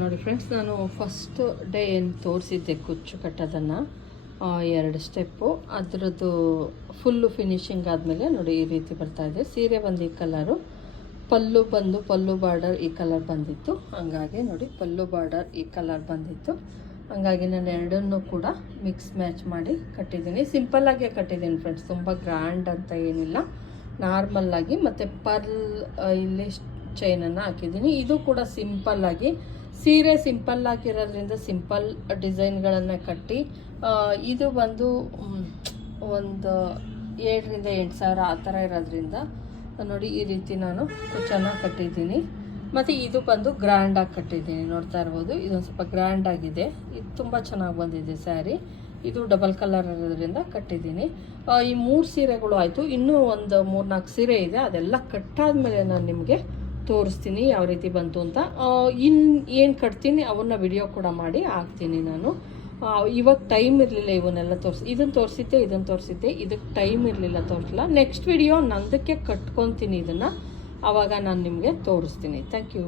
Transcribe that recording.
ನೋಡಿ ಫ್ರೆಂಡ್ಸ್ ನಾನು first day ಏನು ತೋರಿಸಿದ್ದೆ ಕುಚ್ಚು ಕಟ್ಟೋದನ್ನು ಎರಡು ಸ್ಟೆಪ್ಪು ಅದರದ್ದು ಫುಲ್ಲು ಫಿನಿಶಿಂಗ್ ಆದಮೇಲೆ ನೋಡಿ ಈ ರೀತಿ ಬರ್ತಾ ಇದೆ. ಸೀರೆ ಬಂದು ಈ ಕಲರು ಪಲ್ಲು ಬಂದು ಪಲ್ಲು ಬಾರ್ಡರ್ ಈ ಕಲರ್ ಬಂದಿತ್ತು. ಹಂಗಾಗಿ ನೋಡಿ ಪಲ್ಲು ಬಾರ್ಡರ್ ಈ ಕಲರ್ ಬಂದಿತ್ತು. ಹಂಗಾಗಿ ನಾನು ಎರಡನ್ನೂ ಕೂಡ ಮಿಕ್ಸ್ ಮ್ಯಾಚ್ ಮಾಡಿ ಕಟ್ಟಿದ್ದೀನಿ. ಸಿಂಪಲ್ಲಾಗೆ ಕಟ್ಟಿದ್ದೀನಿ ಫ್ರೆಂಡ್ಸ್ ತುಂಬ ಗ್ರ್ಯಾಂಡ್ ಅಂತ ಏನಿಲ್ಲ. ನಾರ್ಮಲ್ಲಾಗಿ ಮತ್ತು ಪರ್ಲ್ ಇಲ್ಲಿ ಚೈನನ್ನು ಹಾಕಿದ್ದೀನಿ. ಇದು ಕೂಡ ಸಿಂಪಲ್ಲಾಗಿ ಸೀರೆ ಸಿಂಪಲ್ ಆಗಿರೋದ್ರಿಂದ ಸಿಂಪಲ್ ಡಿಸೈನ್ಗಳನ್ನು ಕಟ್ಟಿ ಇದು ಬಂದು ಒಂದು ಏಳರಿಂದ ಎಂಟು ಸಾವಿರ ಆ ಥರ ಇರೋದ್ರಿಂದ ನೋಡಿ ಈ ರೀತಿ ನಾನು ಚೆನ್ನಾಗಿ ಕಟ್ಟಿದ್ದೀನಿ. ಮತ್ತು ಇದು ಬಂದು ಗ್ರ್ಯಾಂಡಾಗಿ ಕಟ್ಟಿದ್ದೀನಿ. ನೋಡ್ತಾ ಇರ್ಬೋದು. ಇದೊಂದು ಸ್ವಲ್ಪ ಗ್ರ್ಯಾಂಡ್ ಆಗಿದೆ. ಇದು ತುಂಬ ಚೆನ್ನಾಗಿ ಬಂದಿದೆ ಸ್ಯಾರಿ. ಇದು ಡಬಲ್ ಕಲರ್ ಇರೋದ್ರಿಂದ ಕಟ್ಟಿದ್ದೀನಿ. ಈ ಮೂರು ಸೀರೆಗಳು ಆಯಿತು. ಇನ್ನೂ ಒಂದು ಮೂರ್ನಾಲ್ಕು ಸೀರೆ ಇದೆ. ಅದೆಲ್ಲ ಕಟ್ಟಾದ ಮೇಲೆ ನಾನು ನಿಮಗೆ ತೋರಿಸ್ತೀನಿ ಯಾವ ರೀತಿ ಬಂತು ಅಂತ. ಇನ್ನು ಏನು ಕಟ್ತೀನಿ ಅವನ್ನ ವಿಡಿಯೋ ಕೂಡ ಮಾಡಿ ಹಾಕ್ತೀನಿ ನಾನು. ಇವಾಗ ಟೈಮ್ ಇರಲಿಲ್ಲ ಇವನ್ನೆಲ್ಲ ತೋರಿಸಿ ಇದನ್ನು ತೋರಿಸಿದ್ದೆ ಇದನ್ನು ತೋರಿಸಿದ್ದೆ ಇದಕ್ಕೆ ಟೈಮ್ ಇರಲಿಲ್ಲ ತೋರಿಸಲ್ಲ ನೆಕ್ಸ್ಟ್ ವಿಡಿಯೋ ನಂದಕ್ಕೆ ಕಟ್ಕೊತೀನಿ ಇದನ್ನು. ಆವಾಗ ನಾನು ನಿಮಗೆ ತೋರಿಸ್ತೀನಿ. Thank you